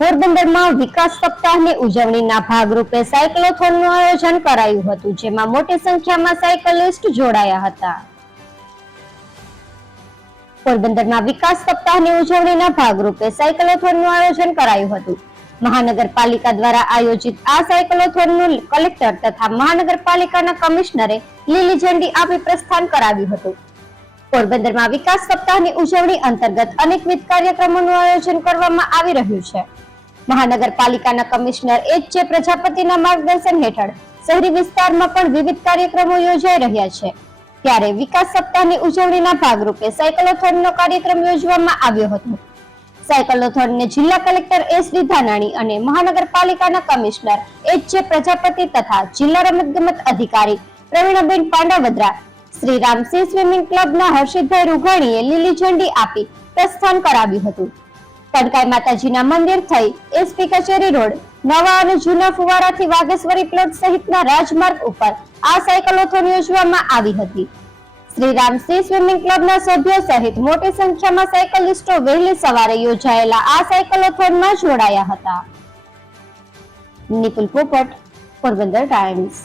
પોરબંદરમાં વિકાસ સપ્તાહની ઉજવણીના ભાગરૂપે સાયક્લોથોનનું આયોજન કરાયું હતું, જેમાં મોટી સંખ્યામાં સાયકલિસ્ટ જોડાયા હતા. પોરબંદરમાં વિકાસ સપ્તાહની ઉજવણીના ભાગરૂપે સાયક્લોથોનનું આયોજન કરાયું હતું. મહાનગરપાલિકા દ્વારા આયોજિત આ સાયક્લોથોનનું કલેક્ટર તથા મહાનગરપાલિકાના કમિશનરે લીલી ઝંડી આપી પ્રસ્થાન કરાવ્યું હતું. પોરબંદરમાં વિકાસ સપ્તાહની ઉજવણી અંતર્ગત અનેકવિધ કાર્યક્રમોનું આયોજન કરવામાં આવી રહ્યું છે. મહાનગરપાલિકાના કમિશનર એચ પ્રજાપતિના માર્ગદર્શન હેઠળ. શહેરી વિસ્તારમાં પણ વિવિધ કાર્યક્રમો યોજાઈ રહ્યા છે. ત્યારે વિકાસ સપ્તાહની ઉજવણીના ભાગરૂપે સાયકલોથોનનો કાર્યક્રમ યોજવામાં આવ્યો હતો. સાયકલોથોનને જિલ્લા કલેક્ટર એસ ધાનાણી અને મહાનગરપાલિકાના કમિશનર એચ પ્રજાપતિ તથા જિલ્લા રમતગમત અધિકારી પ્રવીણાબેન પાંડાવદ્રા. શ્રી રામસિંહ સ્વિમિંગ ક્લબના હર્ષિતભાઈ રૂઘાણીએ લીલી ઝંડી આપી પ્રસ્થાન કરાવ્યું હતું. કડકાઈ માતાજીના મંદિર થઈ એસપી કચેરી રોડ, નવા અને જૂના ફુવારાથી વાઘેશ્વરી પ્લોટ સહિતના રાજમાર્ગ ઉપર આ સાયકલોથોન યોજવામાં આવી હતી. શ્રી રામસિંહ સ્વિમિંગ ક્લબના સભ્યો સહિત મોટી સંખ્યામાં સાયકલિસ્ટો વહેલી સવારે યોજાયેલા આ સાયકલોથોનમાં જોડાયા હતા. નિપુલ પોપટ, પોરબંદર ટાઈમ્સ.